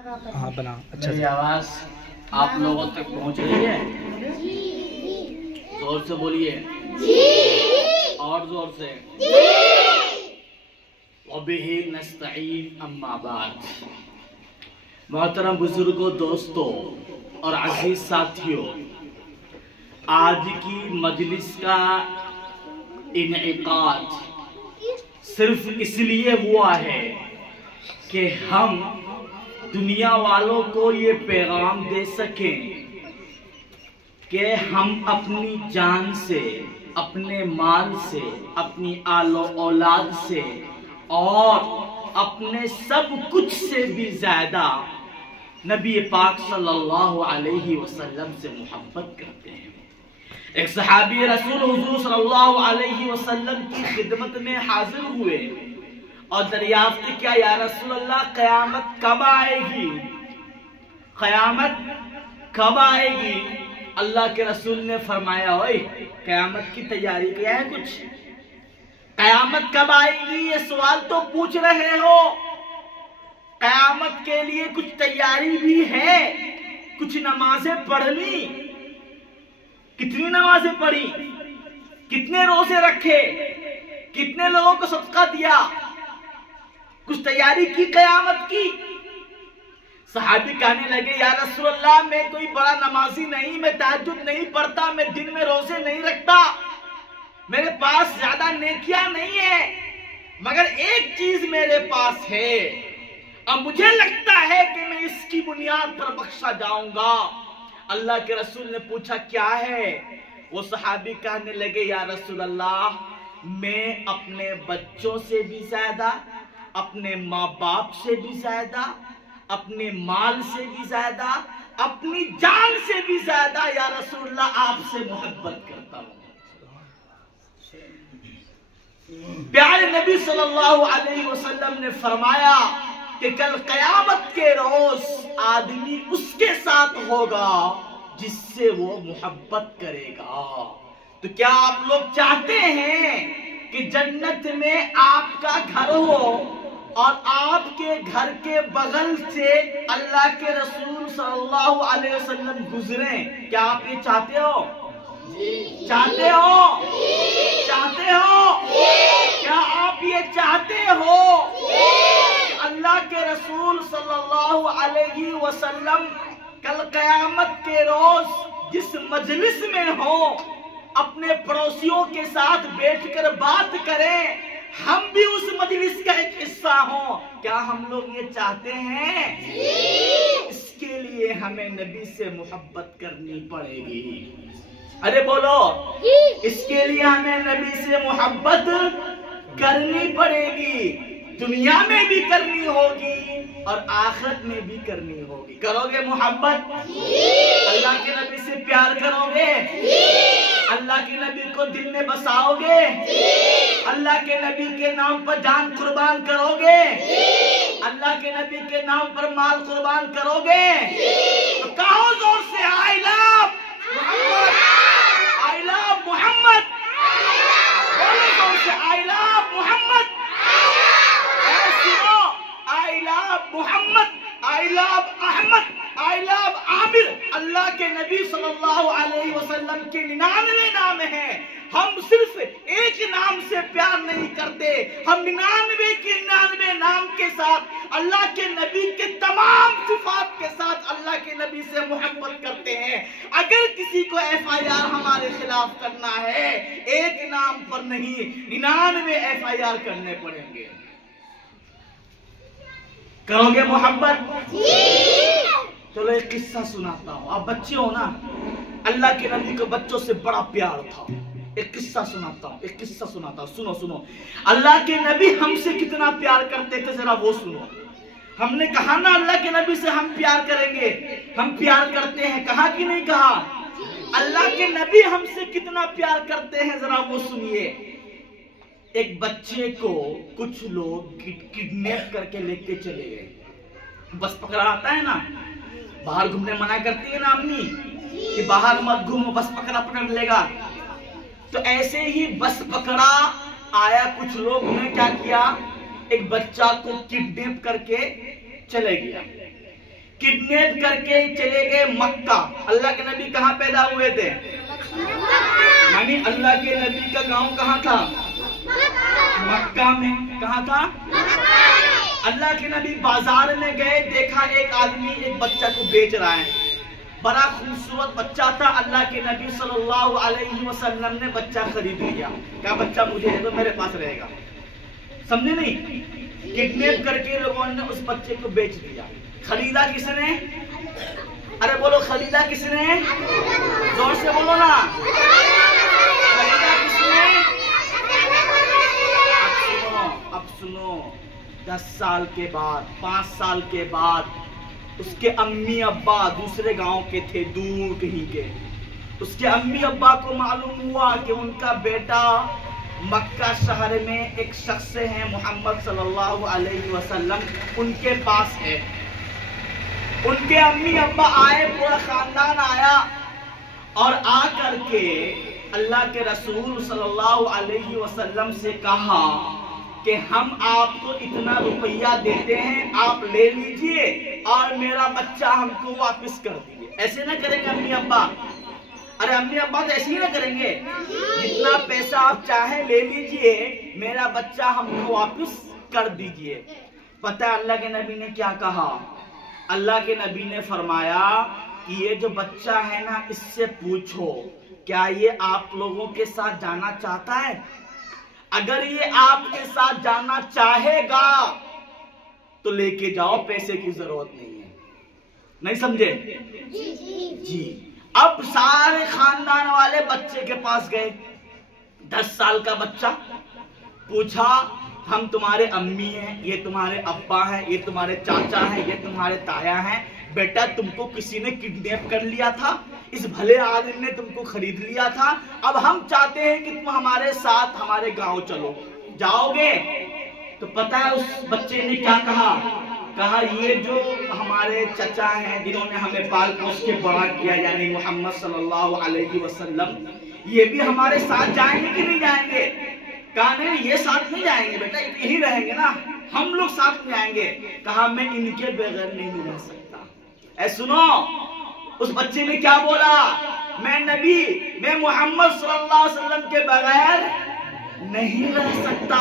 ہاں بنا اچھا میری آواز آپ لوگوں تک پہنچ رہی ہے؟ زور سے بولیے، اور زور سے۔ وَبِهِ نَسْتَعِينُ أَمَّا بَعْدُ۔ محترم بزرگوں، دوستوں اور عزیز ساتھیوں، آج کی مجلس کا انعقاد صرف اس لیے ہوا ہے کہ ہم دنیا والوں کو یہ پیغام دے سکیں کہ ہم اپنی جان سے، اپنے مال سے، اپنی آل و اولاد سے اور اپنے سب کچھ سے بھی زیادہ نبی پاک صلی اللہ علیہ وسلم سے محبت کرتے ہیں۔ ایک صحابی رسول حضور صلی اللہ علیہ وسلم کی خدمت میں حاضر ہوئے اور دریافت کیا، یا رسول اللہ قیامت کب آئے گی؟ قیامت کب آئے گی؟ اللہ کے رسول نے فرمایا، اوئے قیامت کی تیاری کیا ہے کچھ؟ قیامت کب آئے گی یہ سوال تو پوچھ رہے ہو، قیامت کے لیے کچھ تیاری بھی ہے، کچھ نمازیں پڑھ لی؟ کتنی نمازیں پڑھی؟ کتنے روزے رکھے؟ کتنے لوگوں کو صدقہ دیا؟ کچھ تیاری کی قیامت کی؟ صحابی کہنے لگے، یا رسول اللہ میں کوئی بڑا نمازی نہیں، میں تہجد نہیں پڑھتا، میں دن میں روزے نہیں رکھتا، میرے پاس زیادہ نیکیاں نہیں ہے، مگر ایک چیز میرے پاس ہے اور مجھے لگتا ہے کہ میں اس کی بنیاد پر بخشا جاؤں گا۔ اللہ کے رسول نے پوچھا کیا ہے؟ وہ صحابی کہنے لگے، یا رسول اللہ میں اپنے بچوں سے بھی زیادہ، اپنے ماں باپ سے بھی زیادہ، اپنے مال سے بھی زیادہ، اپنی جان سے بھی زیادہ یا رسول اللہ آپ سے محبت کرتا ہوں۔ پیارے نبی صلی اللہ علیہ وسلم نے فرمایا کہ کل قیامت کے روز آدمی اس کے ساتھ ہوگا جس سے وہ محبت کرے گا۔ تو کیا آپ لوگ چاہتے ہیں کہ جنت میں آپ کا گھر ہو اور آپ کے گھر کے بغل سے اللہ کے رسول صلی اللہ علیہ وسلم گزریں؟ کیا آپ یہ چاہتے ہو؟ چاہتے ہو؟ چاہتے ہو؟ کیا آپ یہ چاہتے ہو کہ اللہ کے رسول صلی اللہ علیہ وسلم کل قیامت کے روز جس مجلس میں ہو اپنے پڑوسیوں کے ساتھ بیٹھ کر بات کریں، ہم بھی اس مجلس کا ایک حصہ ہوں؟ کیا ہم لوگ یہ چاہتے ہیں؟ اس کے لیے ہمیں نبی سے محبت کرنی پڑے گی۔ ارے بولو، اس کے لیے ہمیں نبی سے محبت کرنی پڑے گی، دنیا میں بھی کرنی ہوگی اور آخرت میں بھی کرنی ہوگی۔ کرو گے محبت؟ اللہ کے نبی سے پیار کرو گے؟ اللہ کے نبی کو دل میں بساؤ گے؟ اللہ کے نبی کے نام پر جان قربان کرو گے؟ اللہ کے نبی کے نام پر مال قربان کرو گے؟ تو کہو زور سے، I love Muhammad, I love محمد، بولو زور سے، I love محمد، اے سنو، I love Muhammad, I love Ahmad, I love عامر۔ اللہ کے نبی صلی اللہ علیہ وسلم کے 99 نام ہیں، ہم صرف ایک نام سے پیار نہیں کرتے، ہم 99 کے 99 نام کے ساتھ اللہ کے نبی کے تمام صفات کے ساتھ اللہ کے نبی سے محبت کرتے ہیں۔ اگر کسی کو FIR ہمارے خلاف کرنا ہے، ایک نام پر نہیں 99 FIR کرنے پڑیں گے۔ کرو گے محبت؟ چلو ایک قصہ سناتا ہوں، آپ بچے ہو نا، اللہ کے نبی کو بچوں سے بڑا پیار تھا۔ ایک قصہ سناتا ہوں، سنو۔ اللہ کے نبی ہم سے کتنا پیار کرتے تھے ذرا وہ سنو۔ ہم نے کہا نا اللہ کے نبی سے ہم پیار کریں گے، ہم پیار کرتے ہیں، کہا کہ نہیں کہا؟ اللہ کے نبی ہم سے کتنا پیار کرتے ہیں ذرا وہ سنیے۔ ایک بچے کو کچھ لوگ کڈنیپ کر کے لے کے چلے گئے۔ بس پکڑا آتا ہے نا، باہر گھومنے منع کرتی ہے نا امی کہ باہر مت گھومو، بس پکڑ لے گا۔ تو ایسے ہی بس پکڑا آیا، کچھ لوگ نے کیا کیا، ایک بچہ کو کڈنیپ کر کے چلے گیا۔ किडनैप करके चले गए मक्का। अल्लाह के नबी कहाँ पैदा हुए थे? यानी अल्लाह के नबी का गांव कहाँ था? मक्का में। कहाँ था? अल्लाह के नबी बाजार में गए, देखा एक आदमी एक बच्चा को बेच रहा है। बड़ा खूबसूरत बच्चा था। अल्लाह के नबी सल्लल्लाहु अलैहि वसल्लम ने बच्चा खरीद लिया। क्या बच्चा मुझे दे दो, मेरे पास रहेगा। समझे नहीं? किडनैप करके लोगों ने उस बच्चे को बेच दिया। खरीदा किसने? अरे बोलो, खरीदा किसने? जोर से बोलो ना, खरीदा किसने? अब सुनो, 10 साल के बाद, 5 साल के बाद उसके अम्मी अब्बा दूसरे गांव के थे, दूर कहीं के। उसके अम्मी अब्बा को मालूम हुआ कि उनका बेटा मक्का शहर में एक शख्स है, मोहम्मद सल्लल्लाहु अलैहि वसल्लम, उनके पास है। उनके अम्मी अब्बा आए, पूरा खानदान आया और आ करके अल्लाह के रसूल सल्लल्लाहु अलैहि वसल्लम से कहा कि हम आपको इतना रुपया देते हैं, आप ले लीजिए और मेरा बच्चा हमको वापस कर दीजिए। ऐसे ना करेंगे अम्मी अब्बा? अरे अम्मी अब्बा तो ऐसे ही ना करेंगे, जितना पैसा आप चाहे ले लीजिए, मेरा बच्चा हमको वापस कर दीजिए। पता है अल्लाह के नबी ने क्या कहा? अल्लाह के नबी ने फरमाया कि ये जो बच्चा है ना, इससे पूछो क्या ये आप लोगों के साथ जाना चाहता है? अगर ये आपके साथ जाना चाहेगा तो लेके जाओ, पैसे की जरूरत नहीं है। नहीं समझे? जी। अब सारे खानदान वाले बच्चे के पास गए। 10 साल का बच्चा। पूछा, हम तुम्हारे अम्मी हैं, ये तुम्हारे अब्बा हैं, ये तुम्हारे चाचा हैं, ये तुम्हारे ताया हैं। बेटा तुमको किसी ने किडनैप कर लिया था, इस भले आदमी ने तुमको खरीद लिया था। अब हम चाहते हैं कि तुम हमारे साथ हमारे गांव चलो, जाओगे? तो पता है उस बच्चे ने क्या कहा? कहा ये जो हमारे चचा हैं, जिन्होंने हमें पाल पोस के बड़ा किया, यानी मोहम्मद सल्लल्लाहु अलैहि वसल्लम, ये भी हमारे साथ जाएंगे कि नहीं जाएंगे? कहा नहीं, ये साथ नहीं जाएंगे बेटा, यही रहेंगे ना, हम लोग साथ में आएंगे। कहा मैं इनके बगैर नहीं रह सकता। ऐ सुनो, उस बच्चे ने क्या बोला? मैं नबी, मैं मोहम्मद सल्लल्लाहु अलैहि वसल्लम के बगैर नहीं रह सकता।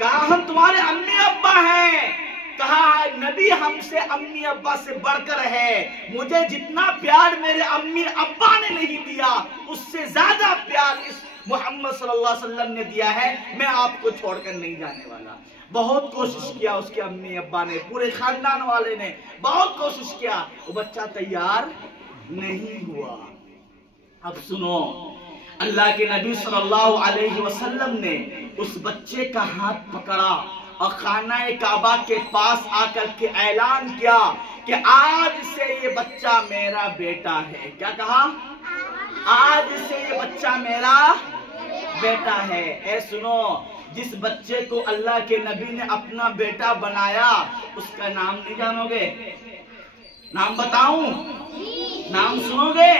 कहा हम तुम्हारे अम्मी अब्बा हैं। कहा नबी हमसे अम्मी अब्बा से बढ़कर है। मुझे जितना प्यार मेरे अम्मी अब्बा ने नहीं दिया, उससे ज्यादा प्यार इस मोहम्मद सल्लल्लाहु अलैहि वसल्लम ने दिया है। मैं आपको छोड़कर नहीं जाने वाला। बहुत कोशिश किया उसके अम्मी अब्बा ने, पूरे खानदान वाले ने बहुत कोशिश किया, वो बच्चा तैयार नहीं हुआ। अब सुनो, अल्लाह के नबी सल्लल्लाहु अलैहि वसल्लम ने उस बच्चे का हाथ पकड़ा और खाना काबा के पास आकर के ऐलान किया कि आज से ये बच्चा मेरा बेटा है। क्या कहा? आज से ये बच्चा मेरा बेटा है। ऐ सुनो, जिस बच्चे को अल्लाह के नबी ने अपना बेटा बनाया, उसका नाम नहीं जानोगे? नाम बताऊं? नाम सुनोगे?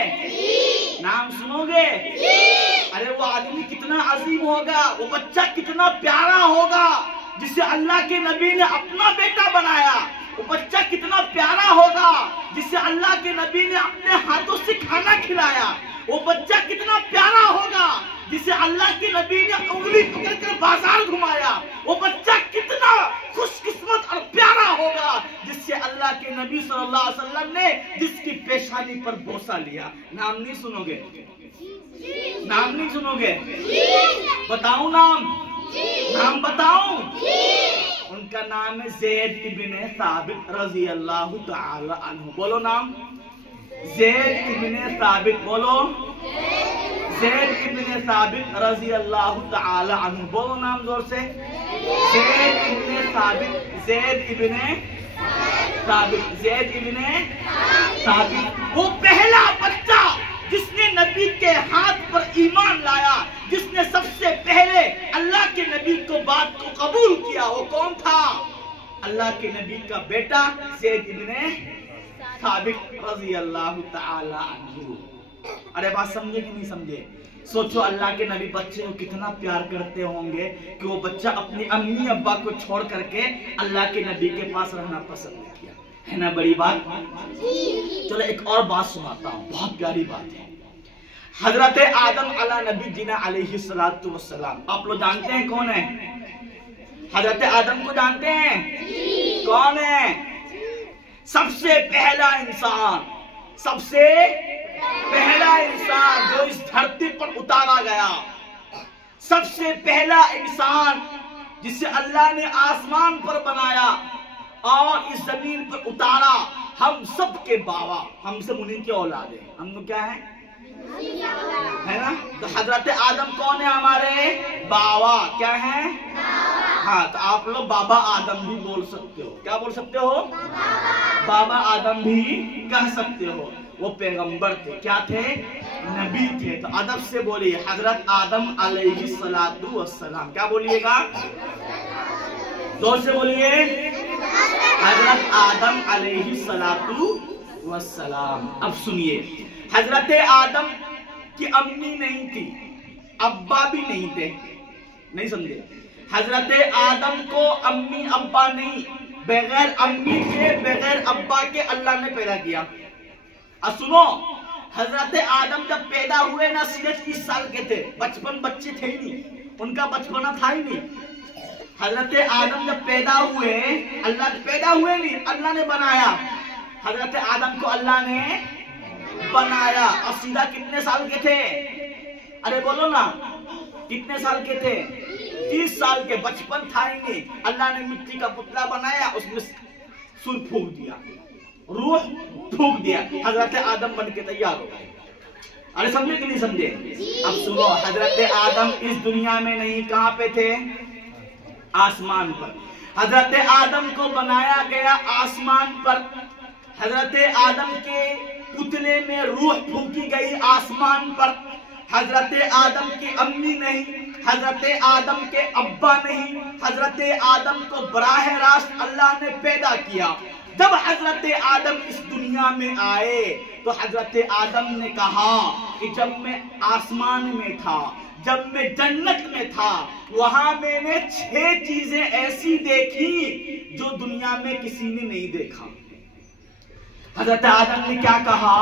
नाम सुनोगे? अरे वो आदमी कितना अजीम होगा, वो बच्चा कितना प्यारा होगा जिसे अल्लाह के नबी ने अपना बेटा बनाया। वो बच्चा कितना प्यारा होगा जिसे अल्लाह के नबी ने अपने हाथों से खाना खिलाया। वो बच्चा कितना प्यारा होगा जिसे अल्लाह के नबी ने उंगली पकड़कर बाजार घुमाया। वो बच्चा कितना खुशकिस्मत और प्यारा होगा जिससे अल्लाह के नबी सल्लल्लाहु अलैहि वसल्लम ने जिसकी पेशानी पर बोसा लिया। नाम नहीं सुनोगे? नाम नहीं सुनोगे? बताऊं नाम? नाम बताऊं? उनका नाम है ज़ैद इब्ने साबित रज़ी अल्लाह तआला अन्हु। बोलो नाम। ज़ैद इब्ने साबित। बोलो। ज़ैद इब्ने साबित रज़ी अल्लाह तआला अन्हु। बोलो नाम जोर से। ज़ैद इब्ने साबित। ज़ैद इब्ने साबित। ज़ैद इब्ने साबित वो पहला बच्चा जिसने नबी के हाथ पर ईमान लाया, जिसने सबसे पहले अल्लाह के नबी को बात को कबूल किया। वो कौन था? अल्लाह के नबी का बेटा ज़ैद इब्ने साबित रज़ी अल्लाह तआला अन्हु। अरे बात समझे कि नहीं समझे? सोचो अल्लाह के नबी बच्चे को कितना प्यार करते होंगे कि वो बच्चा अपनी अम्मी अब्बा को छोड़ करके अल्लाह के नबी के पास रहना पसंद किया, है ना बड़ी बात। चलो एक और बात सुनाता हूँ, बहुत प्यारी बात है। हजरत आदम अला नबी जीना अलैहि सलातु वस्सलाम, आप लोग जानते हैं कौन है? हजरत आदम को जानते हैं? कौन है? सबसे पहला इंसान, सबसे पहला इंसान जो इस धरती पर उतारा गया, सबसे पहला इंसान जिसे अल्लाह ने आसमान पर बनाया और इस जमीन पर उतारा। हम सब के बाबा, हमसे उन्हीं के औलाद है। हम लोग क्या है ना? तो हजरत आदम कौन है? हमारे बाबा। क्या है? हाँ, तो आप लोग बाबा आदम भी बोल सकते हो। क्या बोल सकते हो? बाबा आदम भी कह सकते हो। वो पैगंबर थे। क्या थे? नबी थे। तो अदब से बोलिए हजरत आदम अलैहि सलातु वस्सलाम। क्या बोलिएगा? जोर से बोलिए हजरत आदम अलैहि सलातु वस्सलाम। अब सुनिए, हजरत आदम की अम्मी नहीं थी, अब्बा भी नहीं थे। नहीं समझे? हजरत आदम को अम्मी अब्बा नहीं, बगैर अम्मी के बगैर अब्बा के अल्लाह ने पैदा किया। अब सुनो, हजरत आदम जब पैदा हुए ना, सिर्फ 30 साल के थे। बचपन बच्चे थे ही नहीं, उनका बचपना था ही नहीं। हजरत आदम जब पैदा हुए, अल्लाह पैदा हुए नहीं, अल्लाह ने बनाया। हजरत आदम को अल्लाह ने बनाया। और सीधा कितने साल के थे? अरे बोलो ना, कितने साल के थे? 30 साल के। बचपन था ही नहीं। अल्लाह ने मिट्टी का पुतला बनाया, उसमें सुर फूंक दिया, रूह फूंक दिया, हजरत आदम बन के तैयार हो गए। अरे समझे कि नहीं समझे? अब सुनो, हजरत आदम इस दुनिया में नहीं, कहाँ पे थे? आसमान पर। हजरत आदम को बनाया गया आसमान पर। हजरत आदम के पुतले में रूह फूंकी गई आसमान पर। हजरत आदम की अम्मी नहीं, हजरत आदम के अब्बा नहीं, हजरत आदम को बराह रास्त अल्लाह ने पैदा किया। जब हजरत आदम इस दुनिया में आए तो हजरत आदम ने कहा कि जब मैं आसमान में था, जब मैं जन्नत में था, वहां मैंने 6 चीजें ऐसी देखी जो दुनिया में किसी ने नहीं देखा। हजरत आदम ने क्या कहा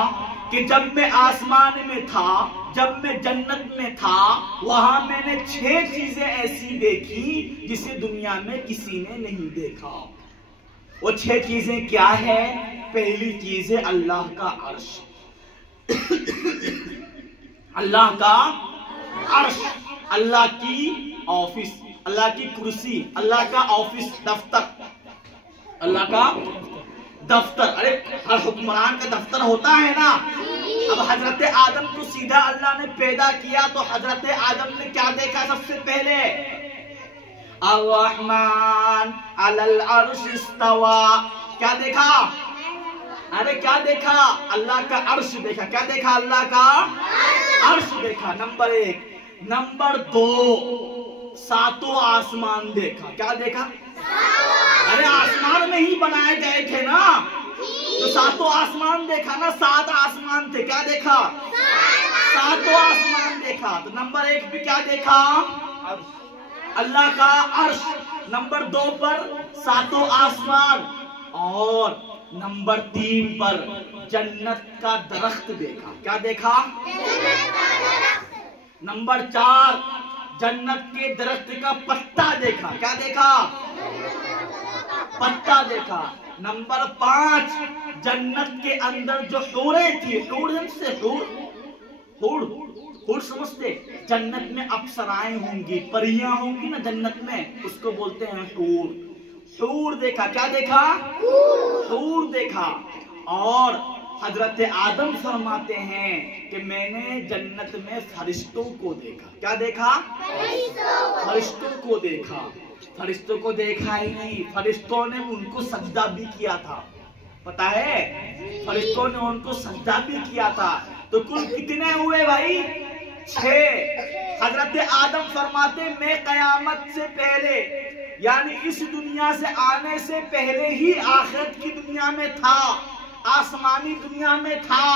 कि जब मैं आसमान में था, जब मैं जन्नत में था, वहां मैंने 6 चीजें ऐसी देखी जिसे दुनिया में किसी ने नहीं देखा। वो 6 चीजें क्या है? पहली चीज है अल्लाह का अर्श। अल्लाह का अर्श, अल्लाह की ऑफिस, अल्लाह की कुर्सी, अल्लाह का ऑफिस, दफ्तर, अल्लाह का दफ्तर। अरे हर हुक्मरान का दफ्तर होता है ना। अब हजरत आदम को सीधा अल्लाह ने पैदा किया तो हजरत आदम ने क्या देखा? सबसे पहले अर्रहमान अलल अर्श इस्तवा। क्या देखा? अरे क्या देखा? अल्लाह का अर्श देखा। क्या देखा? अल्लाह का अर्श देखा, नंबर 1। नंबर 2, 7 आसमान देखा। क्या देखा? अरे आसमान में ही बनाए गए थे ना, तो 7 आसमान देखा ना। 7 आसमान थे। क्या देखा? 7 आसमान देखा। तो नंबर 1 भी क्या देखा? अल्लाह का अर्श। नंबर 2 पर 7 आसमान। और नंबर 3 पर जन्नत का दरख्त देखा। क्या देखा? नंबर 4 जन्नत के दरख्त का पत्ता देखा। क्या देखा? पत्ता देखा। नंबर 5 जन्नत के अंदर जो हूरें थी, हूर से हूर समझते? जन्नत में अप्सराएं होंगी, परियां होंगी ना जन्नत में, उसको बोलते हैं हूर। हूर देखा। क्या देखा? हूर देखा। और हजरत आदम फरमाते हैं कि मैंने जन्नत में फरिश्तों को देखा। क्या देखा? फरिश्तों को देखा। फरिश्तों को देखा ही नहीं, फरिश्तों ने उनको सजदा भी किया था। पता है? फरिश्तों ने उनको सजदा भी किया था। तो कुल कितने हुए भाई? 6। हजरत आदम फरमाते मैं कयामत से पहले, यानी इस दुनिया से आने से पहले ही आखिरत की दुनिया में था, आसमानी दुनिया में था।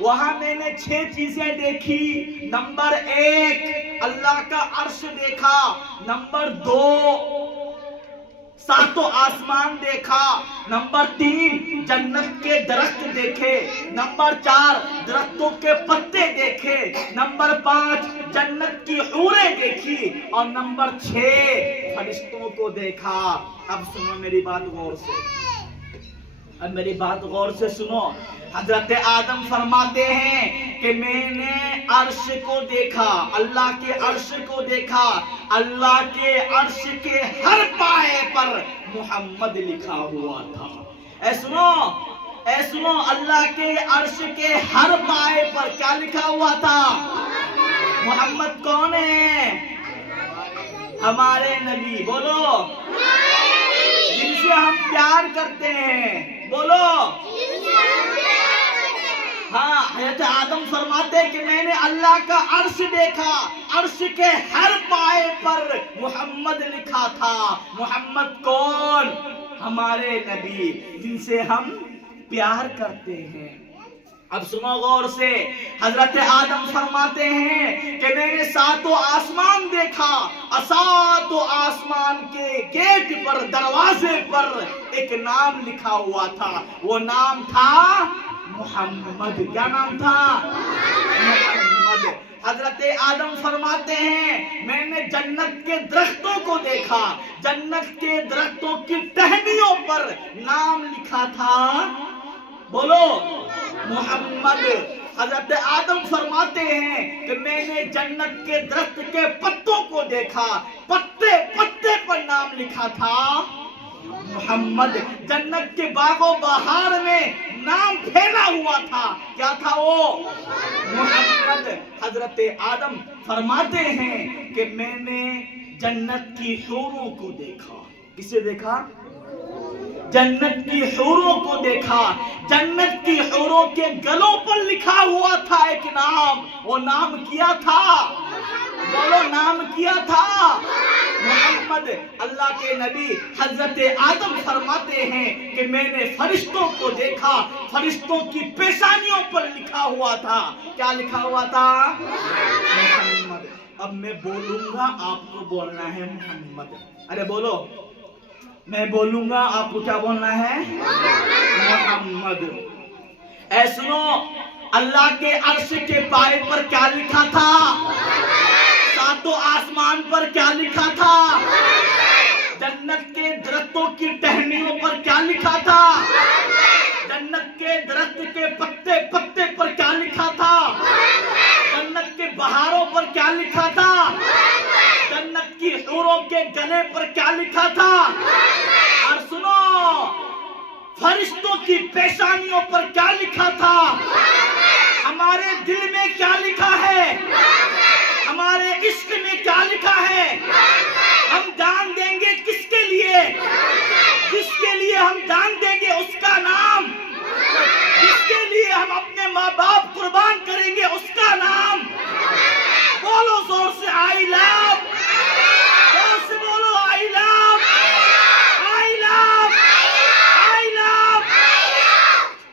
वहां मैंने 6 चीजें देखी। नंबर 1 अल्लाह का अर्श देखा। नंबर 2 सातों आसमान देखा। नंबर 3 जन्नत के दरख्त देखे। नंबर 4 दरख्तों के पत्ते देखे। नंबर 5 जन्नत की हूरें देखी। और नंबर 6 फरिश्तों को देखा। अब सुनो मेरी बात गौर से, अब मेरी बात गौर से सुनो। हजरत आदम फरमाते हैं कि मैंने अर्श को देखा, अल्लाह के अर्श को देखा। अल्लाह के अर्श के हर पाए पर मोहम्मद लिखा हुआ था। ऐ सुनो, अल्लाह के अर्श के हर पाए पर क्या लिखा हुआ था? मोहम्मद कौन है? हमारे नबी। बोलो, जिनसे हम प्यार करते हैं। बोलो, हाँ। हज़रत आदम फरमाते कि मैंने अल्लाह का अर्श देखा, अर्श के हर पाए पर मोहम्मद लिखा था। मोहम्मद कौन? हमारे नबी, जिनसे हम प्यार करते हैं। अब सुनो गौर से, हजरत आदम फरमाते हैं कि मैंने सातों आसमान देखा, सातों आसमान के गेट पर, दरवाजे पर एक नाम लिखा हुआ था। वो नाम था मोहम्मद। क्या नाम था? मोहम्मद। हजरत आदम फरमाते हैं मैंने जन्नत के दरख्तों को देखा, जन्नत के दरख्तों की टहनियों पर नाम लिखा था। बोलो, मोहम्मद। हजरत आदम फरमाते हैं कि मैंने जन्नत के दरख्त के पत्तों को देखा, पत्ते पत्ते पर नाम लिखा था मोहम्मद। जन्नत के बागों बहार में नाम फैला हुआ था। क्या था वो? मोहम्मद। हजरत आदम फरमाते हैं कि मैंने जन्नत की हूरों को देखा। किसे देखा? जन्नत की हूरों को देखा। जन्नत की हूरों के गलों पर लिखा हुआ था एक नाम। वो नाम किया था? बोलो, नाम किया था मोहम्मद। अल्लाह के नबी हजरत आदम फरमाते हैं कि मैंने फरिश्तों को देखा, फरिश्तों की पेशानियों पर लिखा हुआ था। क्या लिखा हुआ था? मोहम्मद। अब मैं बोलूंगा, आपको बोलना है मोहम्मद। अरे बोलो, मैं बोलूंगा, आपको क्या बोलना है? मोहम्मद। ऐ सुनो, अल्लाह के अर्श के पाए पर क्या लिखा था? सातों आसमान पर क्या लिखा था? जन्नत के दरख्तों की टहनियों पर क्या लिखा था? जन्नत के दरख्त के पत्ते पत्ते पर क्या लिखा था? जन्नत के बहारों पर क्या लिखा था? जन्नत की हूरों के गले पर क्या लिखा था? और सुनो, फरिश्तों की पेशानियों पर क्या लिखा था? हमारे दिल में क्या लिखा है? हमारे इश्क में क्या लिखा है? हम जान देंगे किसके लिए? जिसके लिए हम जान देंगे उसका नाम, जिसके लिए हम अपने माँ बाप कुर्बान करेंगे उसका नाम। बोलो जोर से, आई लव। जोर से बोलो, I love, I love, I love.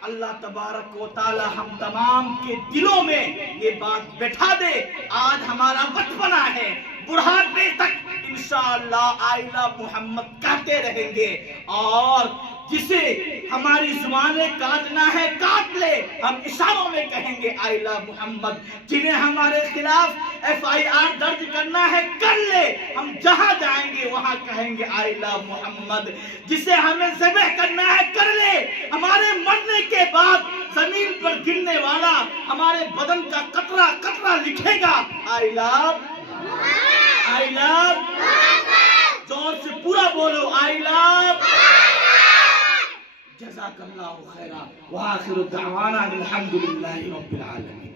Allah तबारक व तआला हम तमाम के दिलों में ये बात बैठा दे। आज हमारा बचपना है, बुढ़ापे तक इंशाअल्लाह आई लव मोहम्मद कहते रहेंगे। और जिसे हमारी जुबानें काटना है काट ले, हम इशारों में कहेंगे आई लव मोहम्मद। जिन्हें हमारे खिलाफ FIR दर्ज करना है कर ले, हम जहां जाएंगे वहां कहेंगे आई लव मोहम्मद। जिसे हमें ज़िबह करना है कर ले, हमारे मरने के बाद जमीन पर गिरने वाला हमारे बदन का कतरा कतरा लिखेगा आई लव, आई लव। जोर से पूरा बोलो, आई लव। जज़ाकल्लाहु खैरा व आखिरु दअवाना अल्हम्दुलिल्लाहि रब्बिल आलमीन।